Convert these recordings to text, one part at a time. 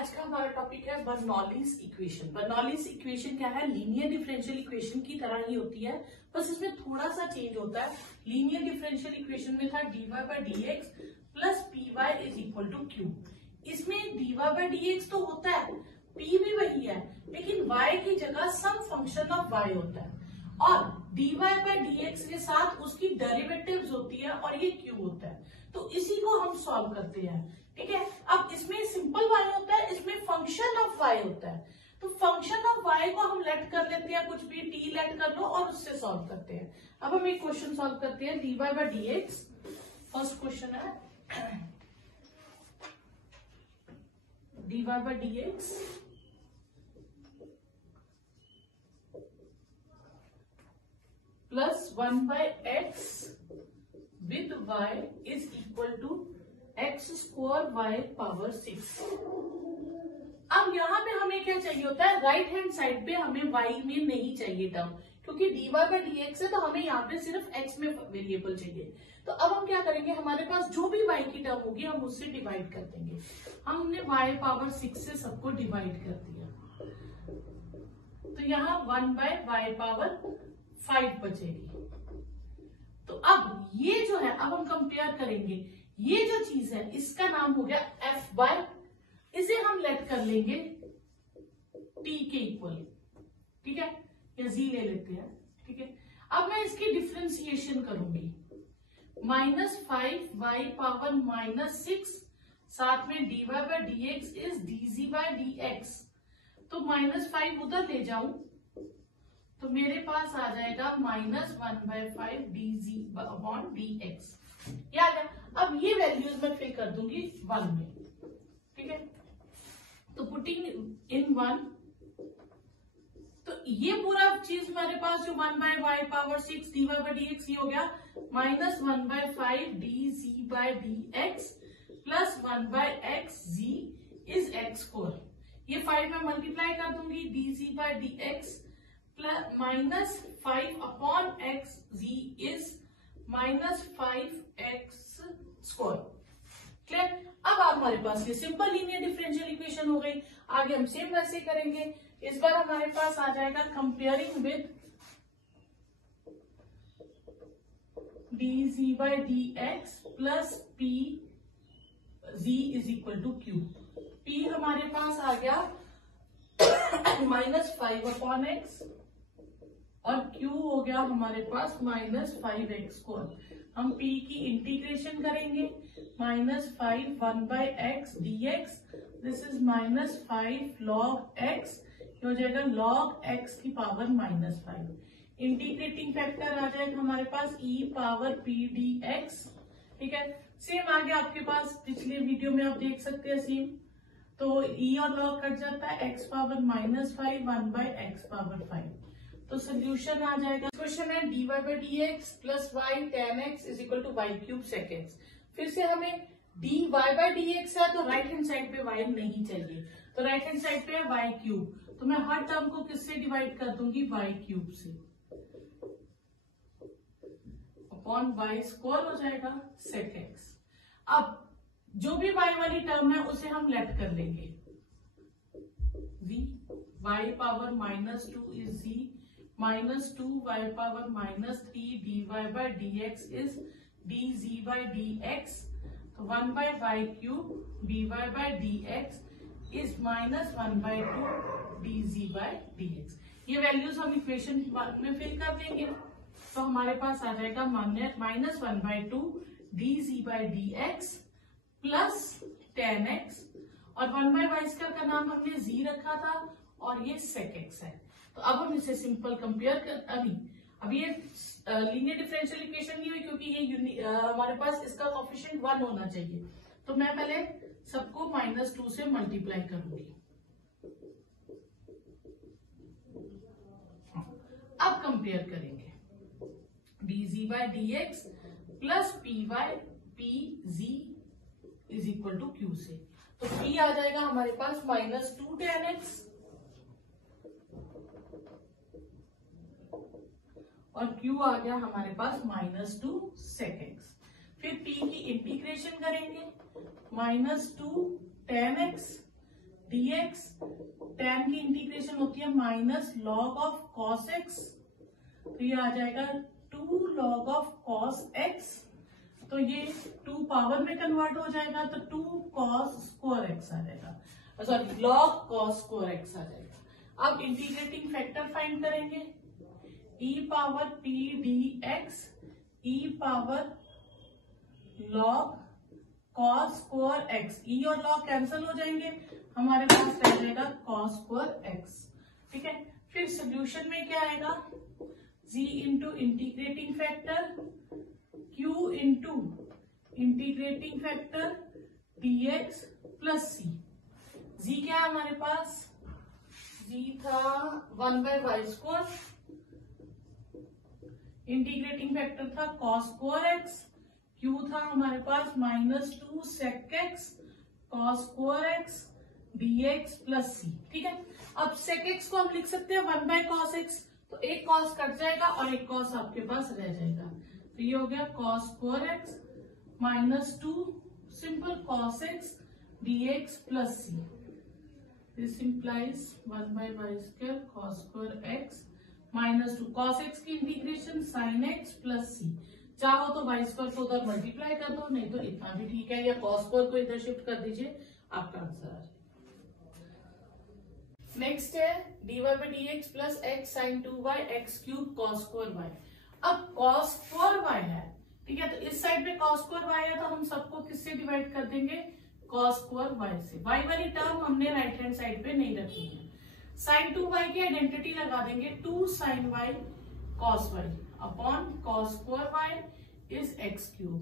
आज का हमारा टॉपिक है बर्नौलीज इक्वेशन। बर्नौलीज इक्वेशन क्या है? लीनियर डिफरेंशियल इक्वेशन की तरह ही होती है, बस इसमें थोड़ा सा चेंज होता है। लीनियर डिफरेंशियल इक्वेशन में था dy by D X plus P Y is equal to Q. इसमें dy बाई डी एक्स तो होता है, p भी वही है, लेकिन y की जगह सम फंक्शन ऑफ y होता है और dy बाई डी एक्स के साथ उसकी डेरिवेटिव्स होती है और ये q होता है। तो इसी को हम सॉल्व करते हैं, ठीक है। अब इसमें सिंपल y होता है, इसमें फंक्शन ऑफ y होता है। तो फंक्शन ऑफ y को हम लेट कर लेते हैं, कुछ भी t लेट कर लो और उससे सॉल्व करते हैं। अब हम एक क्वेश्चन सॉल्व करते हैं, dy by D X. First question है dy by D X plus 1 by X with y is equal to X square Y power 6। अब यहाँ पे हमें क्या चाहिए होता है? राइट हैंड साइड पे हमें y में नहीं चाहिए टर्म, क्योंकि dy बाई डी एक्स है तो हमें यहाँ पे सिर्फ x में वेरिएबल चाहिए। तो अब हम क्या करेंगे, हमारे पास जो भी y की टर्म होगी हम उससे डिवाइड कर देंगे। हमने y पावर 6 से सबको डिवाइड कर दिया, तो यहाँ 1 बाय y पावर 5 बचेगी। तो अब ये जो है, अब हम कंपेयर करेंगे, ये जो चीज है इसका नाम हो गया f बाय, इसे हम लेट कर लेंगे t के इक्वल, ठीक है, या z ले लेते हैं, ठीक है। अब मैं इसकी डिफ्रेंसिएशन करूंगी, -5y पावर -6 साथ में dy by D X is dz by D X. तो -5 उधर ले जाऊं तो मेरे पास आ जाएगा -1/5 dz अपॉन dx। ये आ गया। अब ये वैल्यूज मैं फिल कर दूंगी 1 में, ठीक है। तो पुटिंग इन 1, तो ये पूरा चीज हमारे पास जो 1 by y power 6 dy by D X, ये हो गया -1/5 dz by D X plus 1 by X z is X square. ये 5 में मल्टीप्लाई कर दूंगी, dz by D X plus -5 upon X z is -5x square. Clear? अब हमारे पास ये सिंपल लीनियर डिफरेंशियल इक्वेशन हो गई। आगे हम सेम वैसे करेंगे। इस बार हमारे पास आ जाएगा comparing with dz by D X plus p z is equal to q। p हमारे पास आ गया -5 अपॉन एक्स और q हो गया हमारे पास -5x स्क्वायर। हम p की इंटीग्रेशन करेंगे, -5 1 by x D x, this is -5 log x, हो जाएगा log x की पावर -5। इंटीग्रेटिंग फैक्टर आ जाएगा हमारे पास e power p D x, ठीक है। सेम आ गया आपके पास, पिछले वीडियो में आप देख सकते हैं सेम। तो e और log कट जाता है, x power -5 1 by X power 5। तो सोल्यूशन आ जाएगा। क्वेश्चन है dy by D X plus Y tan x is equal to Y cube sec x। फिर से हमें dy बाई डी एक्स है तो राइट हैंड साइड पे y नहीं चाहिए, तो राइट हैंड साइड पे है वाई क्यूब। तो मैं हर टर्म को किससे डिवाइड कर दूंगी? वाई क्यूब से, अपॉन वाई स्क्वायर हो जाएगा sec x। अब जो भी y वाली टर्म है उसे हम लेट कर लेंगे, v y power -2 is z -2 y power -3 dy by D X is dz by D X. तो 1 by Y cube dy by D X is -1/2 dz by D X. ये values हम equation में fill कर देंगे, तो हमारे पास आ जाएगा -1/2 dz by D X plus tan x, और 1 बाई वाई स्क्वायर का नाम हमने z रखा था और ये sec x है। तो अब हम इसे सिंपल कंपेयर कर, अभी ये लीनियर डिफरेंशियल इक्वेशन नहीं हुई क्योंकि ये हमारे पास इसका कोएफिशिएंट 1 होना चाहिए। तो मैं पहले सबको -2 से मल्टीप्लाई करूंगी। अब कंपेयर करेंगे dz by D X plus P z is equal to q से। तो p आ जाएगा हमारे पास -2 tan x और q आ गया हमारे पास -2 sec x। फिर p की इंटीग्रेशन करेंगे, -2 tan x dx, tan की इंटीग्रेशन होती है minus log of cos x, तो ये आ जाएगा 2 log of cos x, तो ये 2 पावर में कन्वर्ट हो जाएगा तो 2 cos स्क्वायर x आ जाएगा, sorry log cos square x आ जाएगा। अब इंटीग्रेटिंग फैक्टर फाइंड करेंगे, e power p dx e power log cos square x, e और log कैंसिल हो जाएंगे, हमारे पास रह जाएगा cos स्क्वायर x। ठीक है, फिर सोल्यूशन में क्या आएगा, g into integrating factor q into integrating factor dx plus c। g क्या है हमारे पास, g था 1/y², इंटीग्रेटिंग फैक्टर था cos स्क्वायर x, q था हमारे पास -2 sec x cos square x dx plus c। ठीक है, अब sec x को हम लिख सकते हैं 1/cos x, तो एक cos कट जाएगा और एक cos आपके पास रह जाएगा, तो ये हो गया cos square x -2 simple cos x dx plus c। This implies 1/y² cos square x -2 cos x की integration sin x plus c। चाहो तो y स्क्वायर को उधर मल्टीप्लाई कर दो, नहीं तो इतना भी ठीक है, या cos स्क्वायर को इधर शिफ्ट कर दीजिए, आपका आंसर आ जाएगा। नेक्स्ट है dy/dx plus x sin 2y x³ cos square y। अब cos स्क्वायर y है, ठीक है, तो इस साइड पे cos स्क्वायर y है, तो हम सबको किससे डिवाइड कर देंगे, cos स्क्वायर y से। y वाली टर्म हमने राइट हैंड साइड पे नहीं रखी है। sin 2y की आइडेंटिटी लगा देंगे, 2 sin y cos y upon cos square y is x³।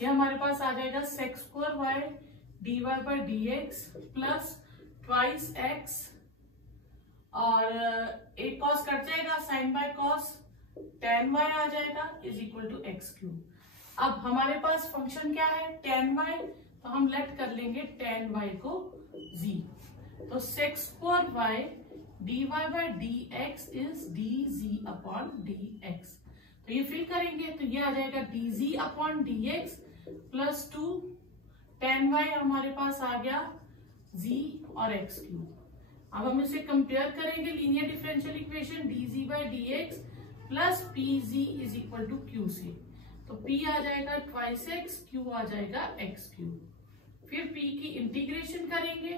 ये हमारे पास आ जाएगा sec square y dy/dx plus twice x, और एक cos कट जाएगा, sin by cos tan y आ जाएगा इज इक्वल टू x³। अब हमारे पास फंक्शन क्या है, tan y, तो हम लेट कर लेंगे tan y को z, तो sec square y dy/dx is dz upon dx। तो ये फिल करेंगे तो ये आ जाएगा dz upon dx plus 2 tan y हमारे पास आ गया z और x³। अब हम इसे कंपेयर करेंगे, linear differential equation dz/dx plus pz is equal to q से, तो p आ जाएगा ट्वाइस x, q आ जाएगा x³। फिर p की इंटीग्रेशन करेंगे,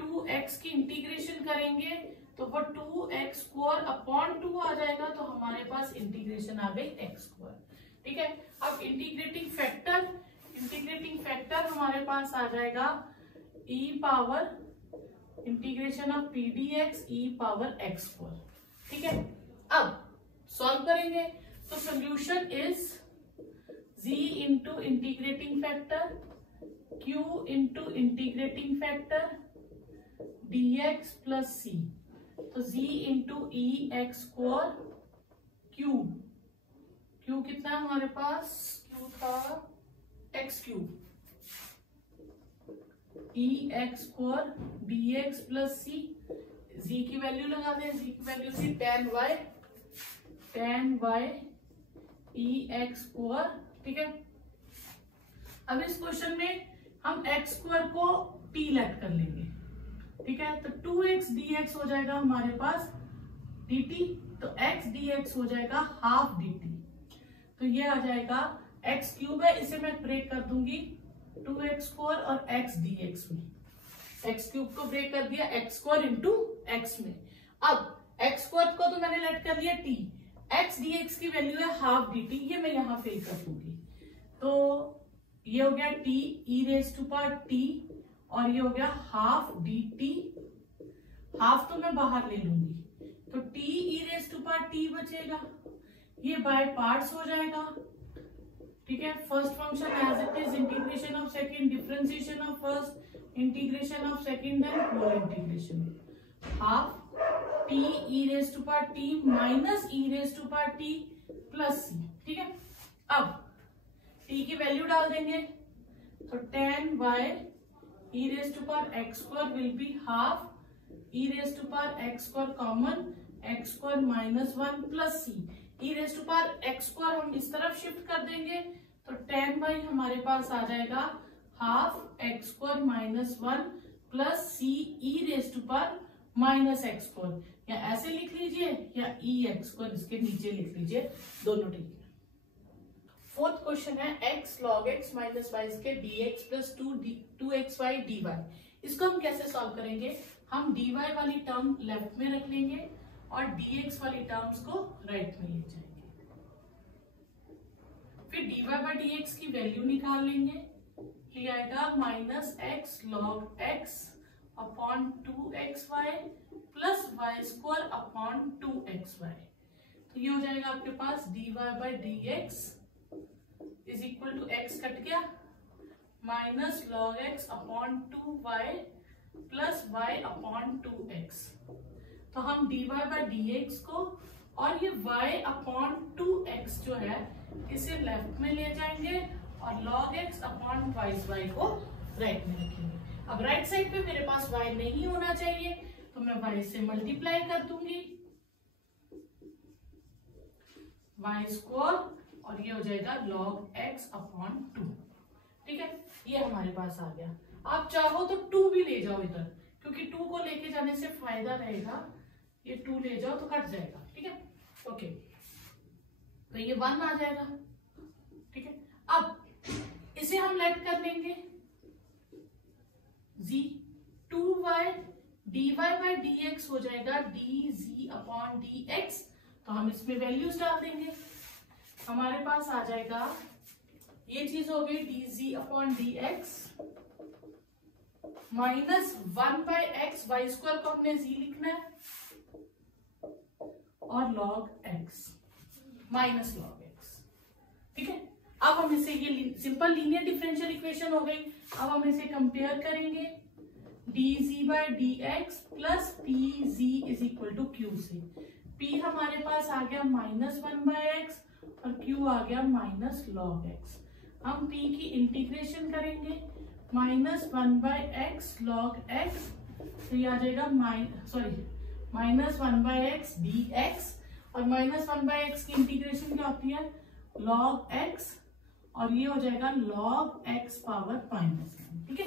2x की इंटीग्रेशन करेंगे तो वो 2x² अपॉन 2 आ जाएगा, तो हमारे पास इंटीग्रेशन आ गई x²। ठीक है, अब इंटीग्रेटिंग फैक्टर हमारे पास आ जाएगा e power integration of p dx e power x²। ठीक है, अब सॉल्व करेंगे तो solution is z into integrating factor q into integrating factor dx plus c, तो z into e x² q कितना है हमारे पास, q था x³ e x² dx plus c, z की वैल्यू लगा दें, z की वैल्यू थी tan y e x²। ठीक है, अब इस क्वेश्चन में हम x² को t लेट कर लेंगे। ठीक है, तो 2x dx हो जाएगा हमारे पास dt, तो x dx हो जाएगा हाफ dt, तो ये आ जाएगा x³ है, इसे मैं ब्रेक कर दूंगी 2x² और x dx में, x³ को ब्रेक कर दिया x² इंटू x में। अब x² को तो मैंने लेट कर लिया t, x dx की वैल्यू है हाफ dt, ये मैं यहाँ फिल कर दूंगी, तो ये हो गया t e⁻t और ये हो गया हाफ dt, हाफ तो मैं बाहर ले लूंगी, तो t e⁻t बचेगा, ये बाय पार्ट्स हो जाएगा। ठीक है, first function as it is, integration of second, differentiation of first, integration of second, then whole integration, half t e⁻t minus e⁻t plus c। ठीक है, अब t की वैल्यू डाल देंगे, तो tan y e⁻x² will be half e⁻x² common x² minus 1 plus c, e⁻x² हम इस तरफ शिफ्ट कर देंगे, तो tan y हमारे पास आ जाएगा half x² minus 1 plus c power minus x square, या ऐसे लिख लीजिए या ई एक्स स्क्वायर इसके नीचे लिख लीजिए, दोनों ठीक है। फोर्थ क्वेश्चन है x log x minus Y के dx प्लस 2xy dy। इसको हम कैसे सॉल्व करेंगे? हम dy वाली टर्म लेफ्ट में रख लेंगे और dx वाली टर्म्स को राइट में ले जाएंगे, फिर dy बाई dx की वैल्यू निकाल लेंगे, ये आएगा minus x log x upon 2xy plus y square upon 2xy। तो ये हो जाएगा आपके पास dy by dx is equal to x कट गया minus log x upon 2y plus y अपॉन 2x। तो हम dy बाई dx को और ये y अपॉन 2x जो है इसे लेफ्ट में ले जाएंगे और log x अपॉन y को राइट में रखेंगे। अब राइट साइड पे मेरे पास y नहीं होना चाहिए तो मैं y से मल्टीप्लाई कर दूंगी, y स्क्वायर और ये हो जाएगा log x अपॉन 2। ठीक है, ये हमारे पास आ गया। आप चाहो तो 2 भी ले जाओ इधर, क्योंकि 2 को लेके जाने से फायदा रहेगा, ये 2 ले जाओ तो कट जाएगा। ठीक है, ओके, तो ये 1 आ जाएगा। ठीक है, अब इसे हम लेट कर लेंगे z 2y dy by dx हो जाएगा dz अपॉन dx। तो हम इसमें वैल्यूज डाल देंगे, हमारे पास आ जाएगा ये चीज हो गई dz upon dx minus 1 by X, Y square को हमने z लिखना है और log x minus log x। ठीक है, अब हम इसे, ये सिंपल लीनियर डिफरेंशियल इक्वेशन हो गई। अब हम इसे कंपेयर करेंगे dz by dx plus pz is equal to q से। p हमारे पास आ गया माइनस 1 बाई एक्स और q आ गया माइनस log x। हम p की इंटीग्रेशन करेंगे minus 1 by x log x, तो ये आ जाएगा माइनस 1 बाई एक्स dx और माइनस 1 बाई एक्स की इंटीग्रेशन क्या होती है log x और ये हो जाएगा log x पावर माइनस। ठीक है,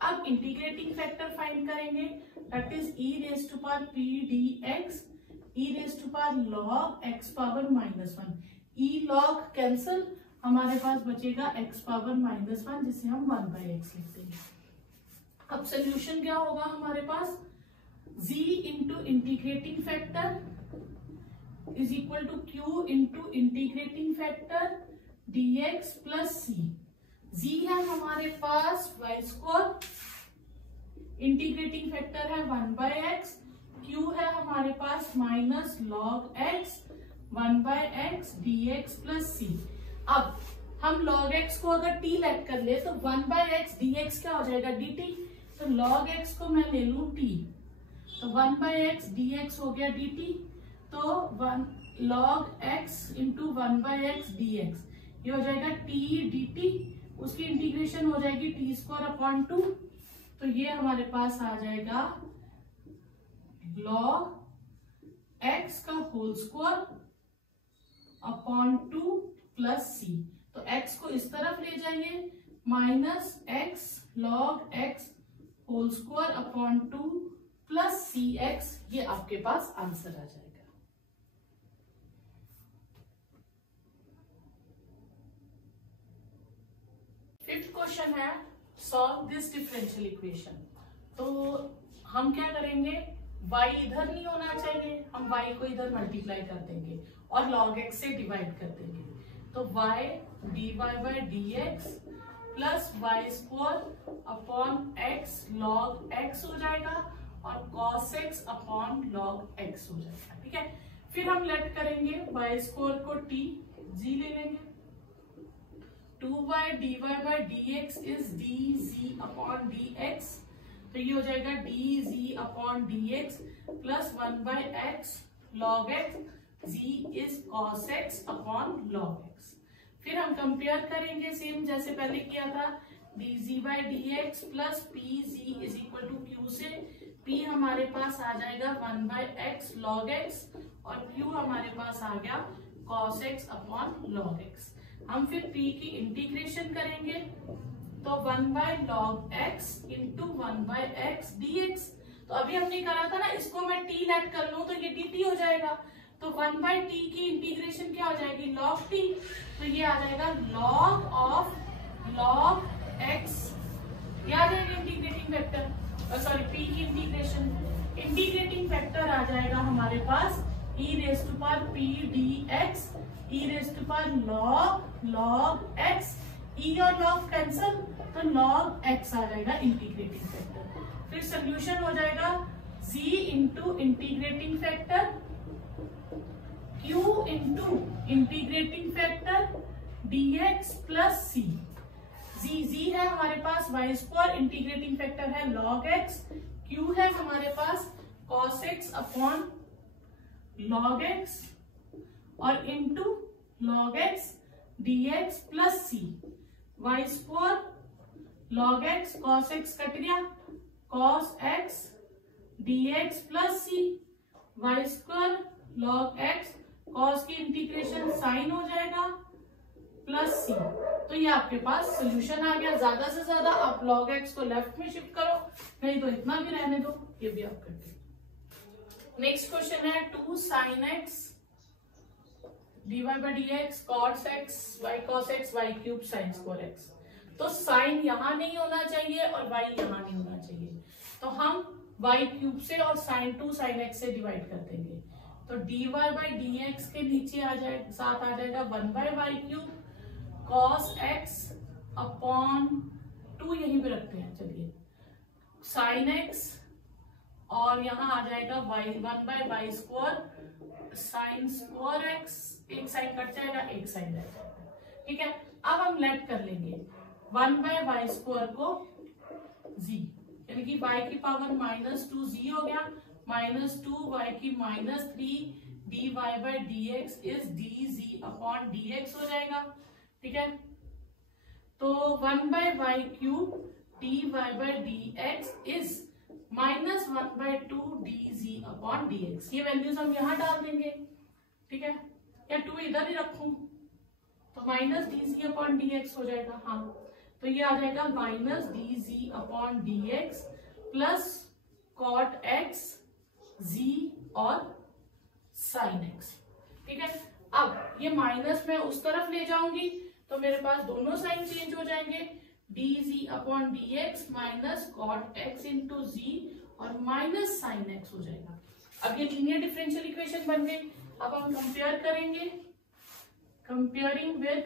अब इंटीग्रेटिंग फैक्टर फाइंड करेंगे, that is e raise to power p dx e raise to power log x power minus 1। e log cancel, हमारे पास बचेगा x पावर माइनस 1 जिसे हम 1 बाई एक्स लिखते हैं। अब सोल्यूशन क्या होगा हमारे पास, z into integrating factor is equal to q into integrating factor dx plus c। z है हमारे पास y स्क्वायर, इंटीग्रेटिंग फैक्टर है 1 बाई एक्स, q है हमारे पास minus log x 1 by x dx plus c। अब हम log x को अगर t लेट कर ले तो 1 बाई एक्स dx क्या हो जाएगा dt, तो log x को मैं ले लू t, तो 1 बाई एक्स dx हो गया dt, तो 1 log x into 1 by x dx ये हो जाएगा t dt, उसकी इंटीग्रेशन हो जाएगी t स्क्वायर अपॉन 2, तो ये हमारे पास आ जाएगा log x का whole square upon 2 plus c। तो x को इस तरफ ले जाइए, minus x log x whole square upon 2 plus c x, ये आपके पास आंसर आ जाएगा। फिफ्थ क्वेश्चन है सॉल्व दिस डिफरेंशियल इक्वेशन। तो हम क्या करेंगे, y इधर नहीं होना चाहिए, हम y को इधर मल्टीप्लाई कर देंगे और log x से डिवाइड कर देंगे, तो y dy by dx plus y square upon x log x हो जाएगा और cos x upon log x हो जाएगा। ठीक है, फिर हम लेट करेंगे y स्क्वायर को t g ले लेंगे, 2y dy by dx is dz upon dx, तो ये हो जाएगा dz upon dx plus 1 by x log x z is cos x upon log x। फिर हम कंपेयर करेंगे सेम जैसे पहले किया था, dz by dx plus pz is equal to q से, p हमारे पास आ जाएगा 1 बाई एक्स log x और q हमारे पास आ गया cos x upon log x। हम फिर p की इंटीग्रेशन करेंगे, तो 1 by log x into 1 by x dx, तो अभी हमने करा था ना, इसको मैं t लेट कर लूं तो ये dt हो जाएगा, तो 1/t की इंटीग्रेशन क्या हो जाएगी, log t, तो ये आ जाएगा log ऑफ log x, ये आ जाएगा इंटीग्रेटिंग फैक्टर, सॉरी p की इंटीग्रेटिंग फैक्टर आ जाएगा हमारे पास e raise to power p dx, e raise to power log x, e और log कैंसल, तो log x आ जाएगा इंटीग्रेटिंग फैक्टर। फिर सोल्यूशन हो जाएगा z into integrating factor q into integrating factor dx plus c, z है हमारे पास y स्क्वायर, इंटीग्रेटिंग फैक्टर है log x, q है हमारे पास cos x upon log x और into log x dx plus c, y square log x cos x cut गया, cos x dx plus c, y square log x cos की integration sign हो जाएगा plus c, तो ये आपके पास solution आ गया। ज्यादा से ज्यादा आप log x को लेफ्ट में शिफ्ट करो, नहीं तो इतना भी रहने दो, ये भी आप करते। नेक्स्ट क्वेश्चन है 2 sin x dy by dx cos x y cos x y cube sin square x, तो साइन यहाँ नहीं होना चाहिए और y यहाँ नहीं होना चाहिए, तो हम y क्यूब से और साइन 2 sin x से डिवाइड कर देंगे, तो dy by dx के नीचे आ जाए साथ आ जाएगा 1/y cube cos x upon 2 यहीं पे रखते हैं, चलिए sin x और यहाँ आ जाएगा y 1/y square sin square x, एक साइन कट जाएगा एक साइन रह जाएगा, ठीक है। अब हम लेट कर लेंगे 1/y स्क्वायर को z, यानी कि y की पावर -2z हो गया, -2y की -3 dy by dx is dz upon dx हो जाएगा, ठीक है। तो 1/y cube dy by dx is -1/2 dz upon dx, ये वैल्यूज हम यहाँ डाल देंगे, ठीक है, या 2 इधर ही रखूं तो -dz अपॉन dx हो जाएगा, हाँ, तो ये आ जाएगा -dz upon dx plus cot x z और sin x, ठीक है। अब ये माइनस में उस तरफ ले जाऊंगी तो मेरे पास दोनों साइन चेंज हो जाएंगे, dz upon dx minus cot x into z और माइनस sin x हो जाएगा। अब ये लीनियर डिफरेंशियल इक्वेशन बन गई। अब हम कंपेयर करेंगे, comparing with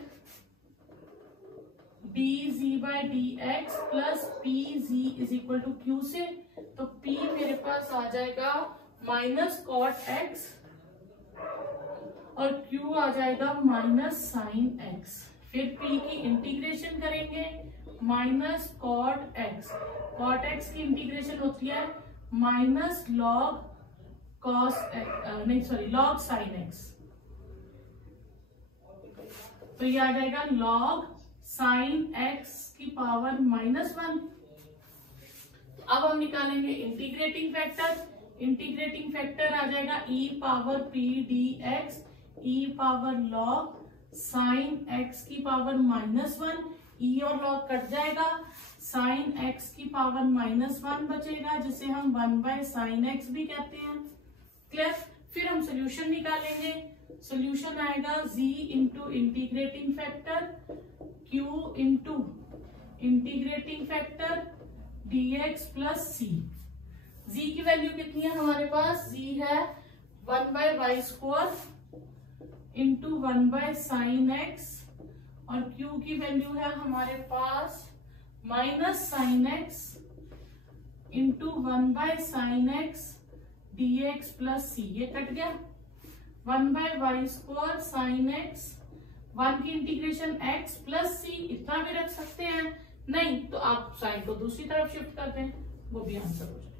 dz by dx plus pz is equal to q से, तो p मेरे पास आ जाएगा माइनस cot x और q आ जाएगा माइनस sin x। फिर p की इंटीग्रेशन करेंगे, माइनस cot x की इंटीग्रेशन होती है minus log cos log sin x, तो ये आ जाएगा log sin x की पावर -1। अब हम निकालेंगे इंटीग्रेटिंग फैक्टर आ जाएगा e power p dx e power log sin x की पावर -1, e और log कट जाएगा, sin x की पावर -1 बचेगा जिसे हम 1/sin x भी कहते हैं, क्लियर। फिर हम सोल्यूशन निकालेंगे, सोल्यूशन आएगा z into integrating factor q into integrating factor dx plus c। z की वैल्यू कितनी है हमारे पास, z है 1/y square into 1/sin x और q की वैल्यू है हमारे पास -sin x into 1/sin x dx plus c, ये कट गया, 1/y स्क्वायर sin x, 1 की इंटीग्रेशन x प्लस c, इतना भी रख सकते हैं, नहीं तो आप साइन को दूसरी तरफ शिफ्ट कर दें, वो भी आंसर हो जाए।